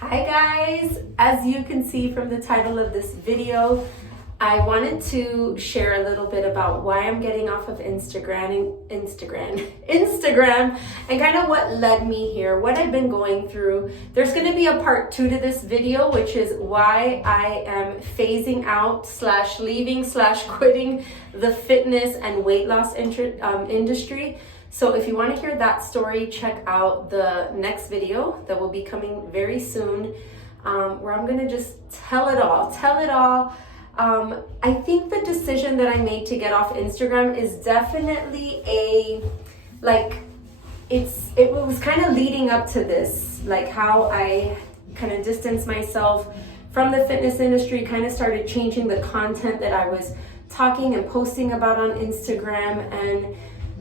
Hi guys, as you can see from the title of this video, I wanted to share a little bit about why I'm getting off of Instagram and kind of what led me here, what I've been going through. There's going to be a part 2 to this video, which is why I am phasing out / leaving / quitting the fitness and weight loss industry. So if you want to hear that story, check out the next video that will be coming very soon, where I'm going to just tell it all. I think the decision that I made to get off Instagram is definitely it was kind of leading up to this, like how I kind of distanced myself from the fitness industry, kind of started changing the content that I was talking and posting about on Instagram. And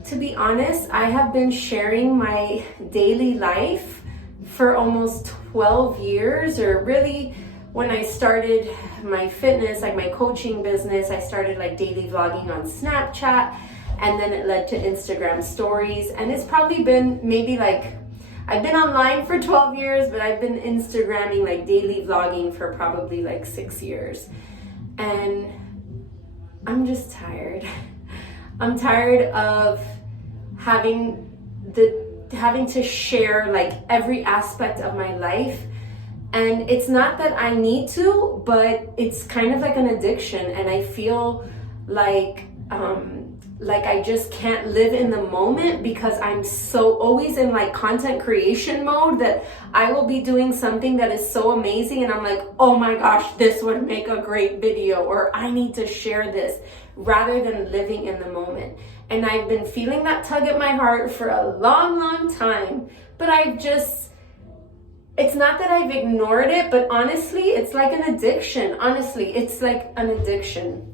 to be honest, I have been sharing my daily life for almost 12 years, or really when I started my fitness, like my coaching business, I started like daily vlogging on Snapchat, and then it led to Instagram stories. And it's probably been maybe like, I've been online for 12 years, but I've been Instagramming, like daily vlogging, for probably like 6 years. And I'm just tired. I'm tired of having to share like every aspect of my life. And it's not that I need to, but it's kind of like an addiction, and I feel like I just can't live in the moment, because I'm so always in like content creation mode that I will be doing something that is so amazing and I'm like, oh my gosh, this would make a great video, or I need to share this, rather than living in the moment. And I've been feeling that tug at my heart for a long time, but it's not that I've ignored it, but honestly, it's like an addiction. Honestly, it's like an addiction.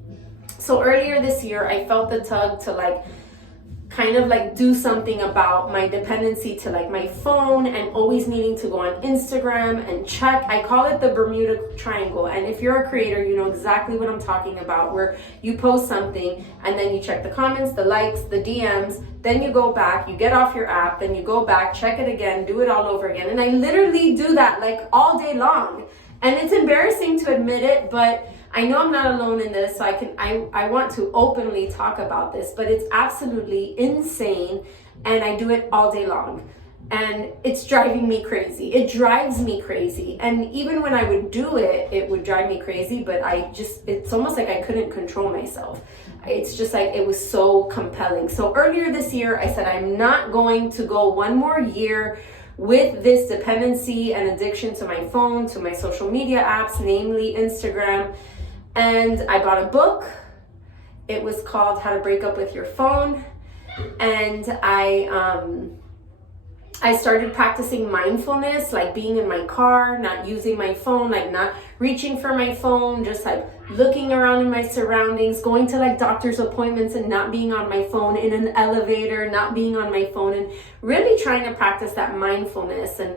So earlier this year, I felt the tug to like kind of like do something about my dependency to like my phone, and always needing to go on Instagram and check. I call it the Bermuda Triangle. And if you're a creator, you know exactly what I'm talking about, where you post something and then you check the comments, the likes, the DMs, then you go back, you get off your app, then you go back, check it again, do it all over again. And I literally do that like all day long. And it's embarrassing to admit it, but I know I'm not alone in this, so I want to openly talk about this, but it's absolutely insane, and I do it all day long, and it's driving me crazy. It drives me crazy. And even when I would do it, it would drive me crazy, but it's almost like I couldn't control myself. It's just like, it was so compelling. So earlier this year, I said, I'm not going to go one more year with this dependency and addiction to my phone, to my social media apps, namely Instagram. And I bought a book. It was called How to Break Up with Your Phone. And I started practicing mindfulness, like being in my car, not using my phone, like not reaching for my phone, just like looking around in my surroundings, going to like doctor's appointments and not being on my phone, in an elevator, not being on my phone, and really trying to practice that mindfulness. And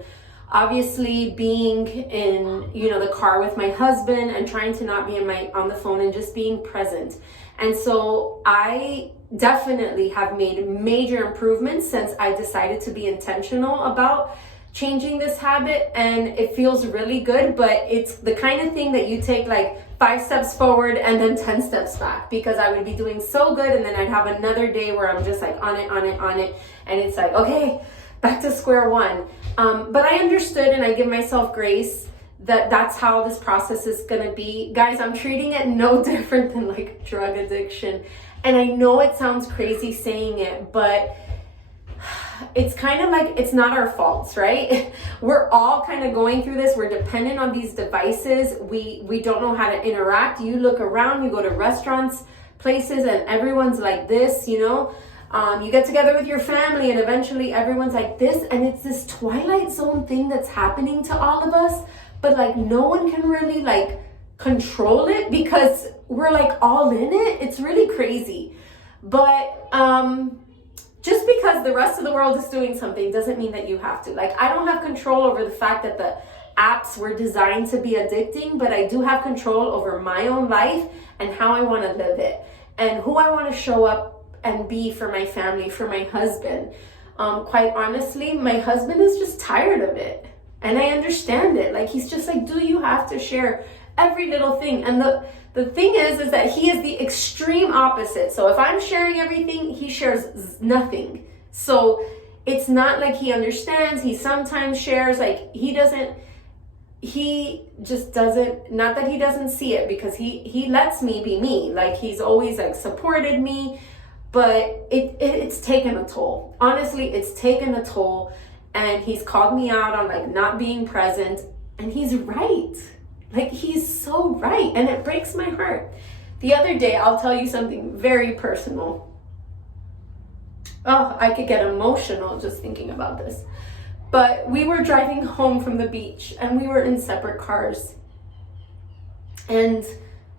obviously being in, the car with my husband, and trying to not be on the phone, and just being present. And so I definitely have made major improvements since I decided to be intentional about changing this habit, and it feels really good. But it's the kind of thing that you take like 5 steps forward and then 10 steps back, because I would be doing so good, and then I'd have another day where I'm just like on it, and it's like, okay, back to square one. But I understood, and I give myself grace that that's how this process is gonna be. Guys, I'm treating it no different than like drug addiction. And I know it sounds crazy saying it, but it's kind of like, it's not our faults, right? We're all kind of going through this. We're dependent on these devices. We don't know how to interact. You look around, you go to restaurants, places, and everyone's like this, you get together with your family, and eventually everyone's like this, and it's this Twilight Zone thing that's happening to all of us, but like no one can really like control it, because we're like all in it. It's really crazy. But just because the rest of the world is doing something doesn't mean that you have to. Like, I don't have control over the fact that the apps were designed to be addicting, but I do have control over my own life and how I want to live it, and who I want to show up and be for my family, for my husband. Quite honestly, my husband is just tired of it. And I understand it. Like, he's just like, do you have to share every little thing? And the thing is that he is the extreme opposite. So if I'm sharing everything, he shares nothing. So it's not like he understands. He sometimes shares, like, he just doesn't, not that he doesn't see it, because he lets me be me. Like, he's always like supported me, but it's taken a toll. Honestly, it's taken a toll. And he's called me out on like not being present, and he's right. Like, he's so right, and it breaks my heart. The other day, I'll tell you something very personal. Oh, I could get emotional just thinking about this. But we were driving home from the beach, and we were in separate cars. And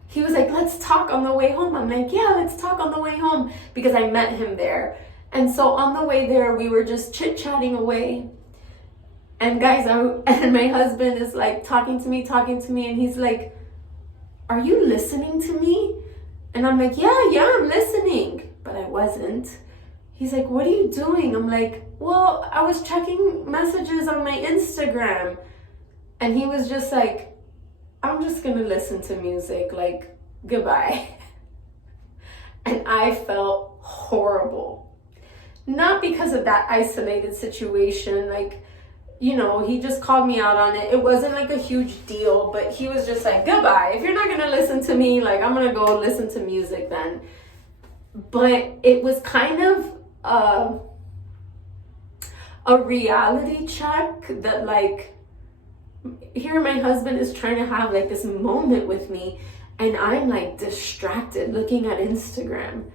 he was like, let's talk on the way home. I'm like, yeah, let's talk on the way home, because I met him there. And so on the way there, we were just chit-chatting away. And guys, and my husband is like talking to me, and he's like, are you listening to me? And I'm like, yeah, I'm listening. But I wasn't. He's like, what are you doing? I'm like, well, I was checking messages on my Instagram. And he was just like, I'm just gonna listen to music, like, goodbye. And I felt horrible. Not because of that isolated situation, like, you know, he just called me out on it. It wasn't like a huge deal, but he was just like, goodbye. If you're not gonna listen to me, like, I'm gonna go listen to music then. But it was kind of a reality check that, like, here my husband is trying to have like this moment with me, and I'm like distracted looking at Instagram.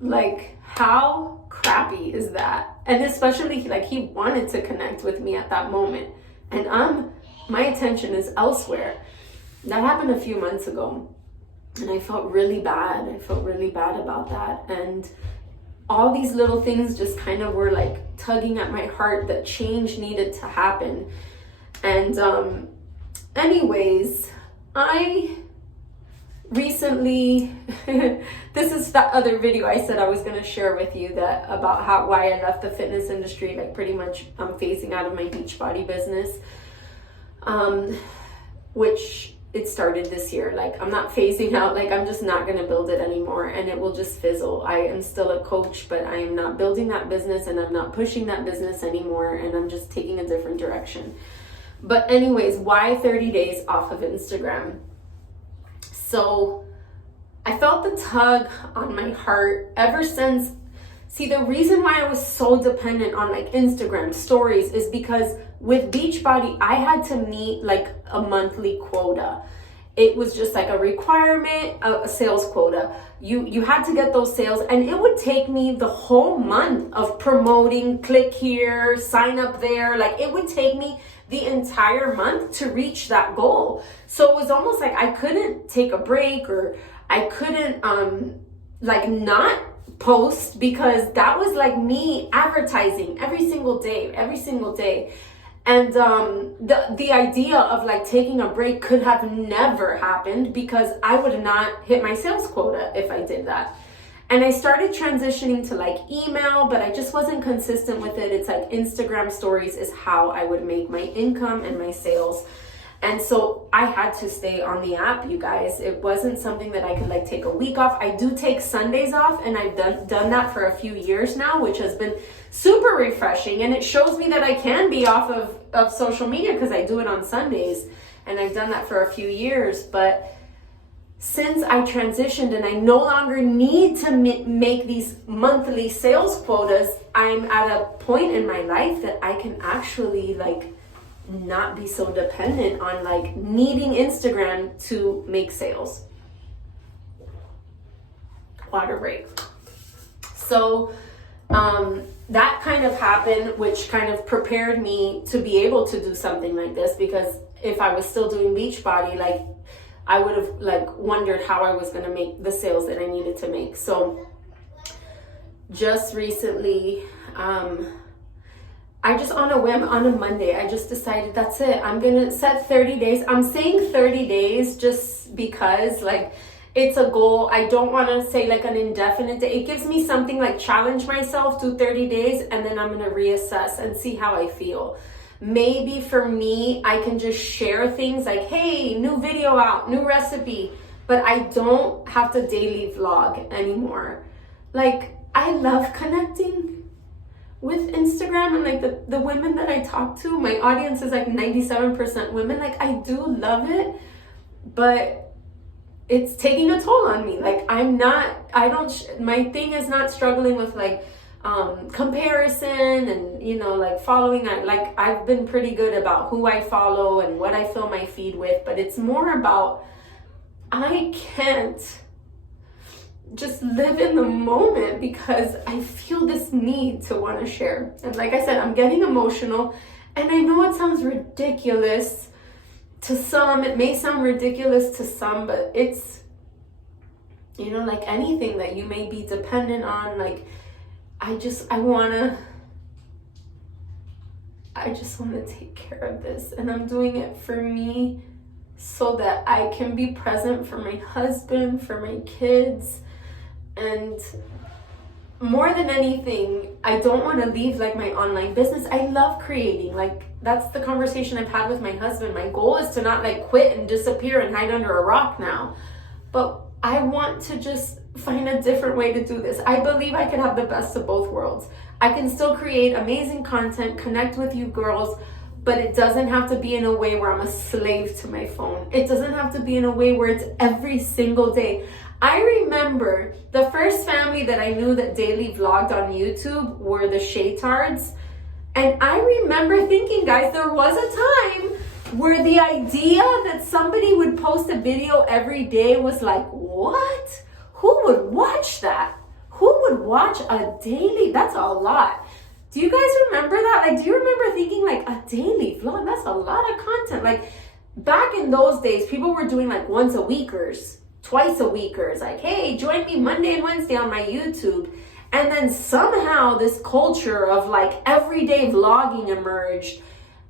Like, how crappy is that? And especially, like, he wanted to connect with me at that moment, and my attention is elsewhere. That happened a few months ago, and I felt really bad. I felt really bad about that. And all these little things just kind of were like tugging at my heart that change needed to happen. And anyways, I recently, this is that other video I said I was going to share with you, that about why I left the fitness industry. Like, pretty much I'm phasing out of my Beachbody business, which it started this year. Like, I'm not phasing out, like, I'm just not going to build it anymore, and it will just fizzle. I am still a coach, but I am not building that business, and I'm not pushing that business anymore, and I'm just taking a different direction. But anyways, why 30 days off of Instagram? So I felt the tug on my heart ever since. See, the reason why I was so dependent on like Instagram stories is because with Beachbody, I had to meet like a monthly quota. It was just like a requirement, a sales quota. You had to get those sales, and it would take me the whole month of promoting, click here, sign up there. Like, it would take me the entire month to reach that goal. So it was almost like I couldn't take a break, or I couldn't like not post, because that was like me advertising every single day. And the idea of like taking a break could have never happened, because I would have not hit my sales quota if I did that. And I started transitioning to like email, but I just wasn't consistent with it. It's like Instagram stories is how I would make my income and my sales. And so I had to stay on the app, you guys. It wasn't something that I could like take a week off. I do take Sundays off, and I've done that for a few years now, which has been super refreshing. And it shows me that I can be off of social media, because I do it on Sundays, and I've done that for a few years. But since I transitioned and I no longer need to make these monthly sales quotas, I'm at a point in my life that I can actually like not be so dependent on like needing Instagram to make sales. Water break. So that kind of happened, which kind of prepared me to be able to do something like this, because if I was still doing Beachbody, like, I would have like wondered how I was going to make the sales that I needed to make. So just recently, I just on a whim, on a Monday, I just decided that's it. I'm going to set 30 days. I'm saying 30 days just because like it's a goal. I don't want to say like an indefinite day. It gives me something like challenge myself to 30 days, and then I'm going to reassess and see how I feel. Maybe for me, I can just share things like, hey, new video out, new recipe, but I don't have to daily vlog anymore. Like, I love connecting with Instagram, and like the women that I talk to, my audience is like 97% women. Like, I do love it, but it's taking a toll on me. Like, my thing is not struggling with like comparison and, you know, like following. I've been pretty good about who I follow and what I fill my feed with, but it's more about, I can't just live in the moment because I feel this need to want to share. And like I said, I'm getting emotional, and I know it sounds ridiculous to some. It may sound ridiculous to some, but it's, you know, like anything that you may be dependent on, like, I just want to take care of this, and I'm doing it for me so that I can be present for my husband, for my kids. And more than anything, I don't want to leave like my online business. I love creating. Like, that's the conversation I've had with my husband. My goal is to not like quit and disappear and hide under a rock now, but I want to just find a different way to do this. I believe I could have the best of both worlds. I can still create amazing content, connect with you girls, but it doesn't have to be in a way where I'm a slave to my phone. It doesn't have to be in a way where it's every single day. I remember the first family that I knew that daily vlogged on YouTube were the Shaytards. And I remember thinking, guys, there was a time where the idea that somebody would post a video every day was like, what? Who would watch that? Who would watch a daily? That's a lot. Do you guys remember that? Like, do you remember thinking like a daily vlog? That's a lot of content. Like, back in those days, people were doing like once a weekers, twice a weekers. Like, hey, join me Monday and Wednesday on my YouTube. And then somehow this culture of like everyday vlogging emerged.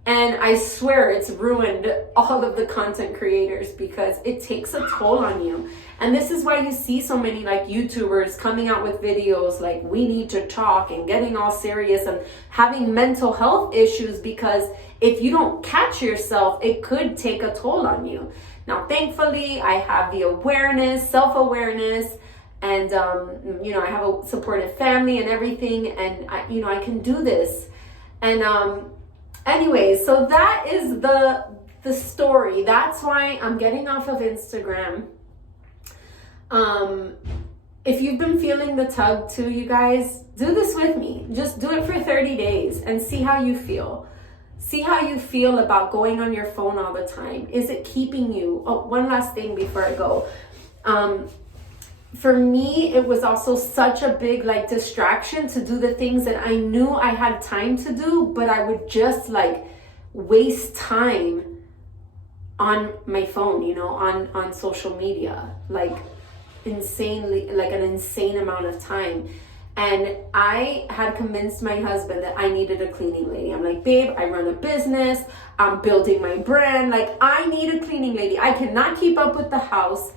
And I swear it's ruined all of the content creators because it takes a toll on you. And this is why you see so many like YouTubers coming out with videos like we need to talk and getting all serious and having mental health issues, because if you don't catch yourself, it could take a toll on you. Now, thankfully, I have the awareness, self-awareness, and you know, I have a supportive family and everything, and I can do this. And anyways, so that is the story. That's why I'm getting off of Instagram. If you've been feeling the tug too, you guys, do this with me. Just do it for 30 days and see how you feel. See how you feel about going on your phone all the time. Is it keeping you? Oh, one last thing before I go. For me, it was also such a big like distraction to do the things that I knew I had time to do, but I would just like waste time on my phone, you know, on social media, like insanely, like an insane amount of time. And I had convinced my husband that I needed a cleaning lady. I'm like, babe, I run a business, I'm building my brand, like I need a cleaning lady. I cannot keep up with the house.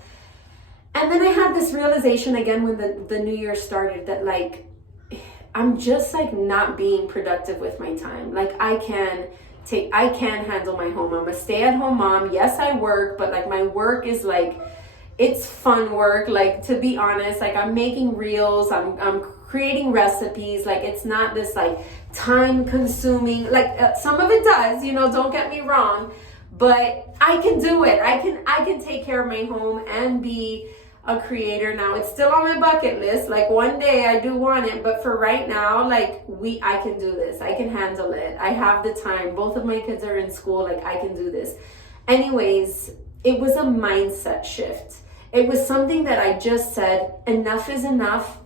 And then I had this realization again when the new year started that like, I'm just like not being productive with my time. Like I can handle my home. I'm a stay-at-home mom. Yes, I work, but like my work is like, it's fun work. Like, to be honest, like I'm making reels, I'm creating recipes. Like, it's not this like time consuming, like some of it does, you know, don't get me wrong, but I can do it. I can take care of my home and be a creator. Now, it's still on my bucket list. Like one day I do want it, but for right now, like I can do this. I can handle it. I have the time. Both of my kids are in school. Like I can do this. Anyways, it was a mindset shift. It was something that I just said, enough is enough.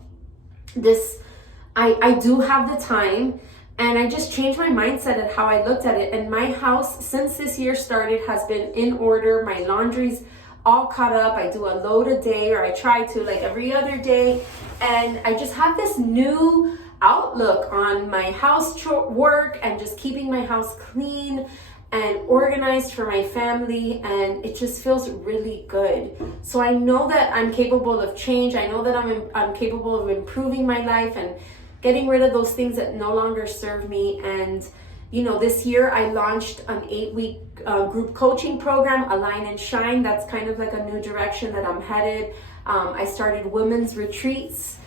I do have the time, and I just changed my mindset at how I looked at it. And my house, since this year started, has been in order. My laundry's all caught up. I do a load a day, or I try to, like every other day. And I just have this new outlook on my house work and just keeping my house clean and organized for my family, and it just feels really good. So I know that I'm capable of change. I know that I'm capable of improving my life and getting rid of those things that no longer serve me. And this year I launched an 8-week group coaching program, Align and Shine. That's kind of like a new direction that I'm headed. I started women's retreats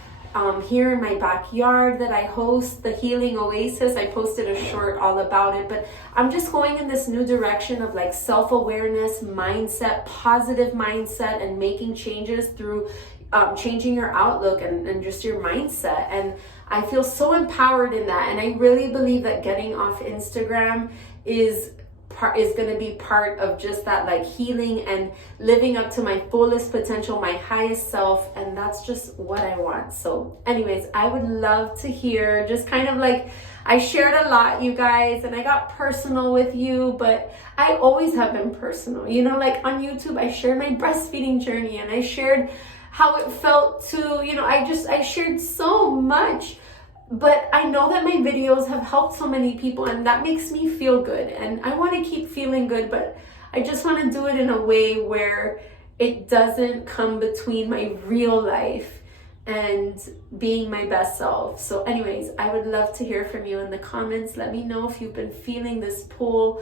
here in my backyard that I host, the Healing Oasis. I posted a short all about it, but I'm just going in this new direction of like self-awareness, mindset, positive mindset, and making changes through changing your outlook and just your mindset. And I feel so empowered in that. And I really believe that getting off Instagram is going to be part of just that, like healing and living up to my fullest potential, my highest self. And that's just what I want. So anyways, I would love to hear, just kind of like, I shared a lot, you guys, and I got personal with you, but I always have been personal. Like on YouTube, I shared my breastfeeding journey, and I shared how it felt to, I shared so much. But I know that my videos have helped so many people, and that makes me feel good. And I want to keep feeling good, but I just want to do it in a way where it doesn't come between my real life and being my best self. So anyways, I would love to hear from you in the comments. Let me know if you've been feeling this pull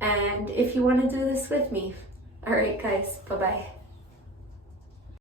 and if you want to do this with me. All right, guys, bye-bye.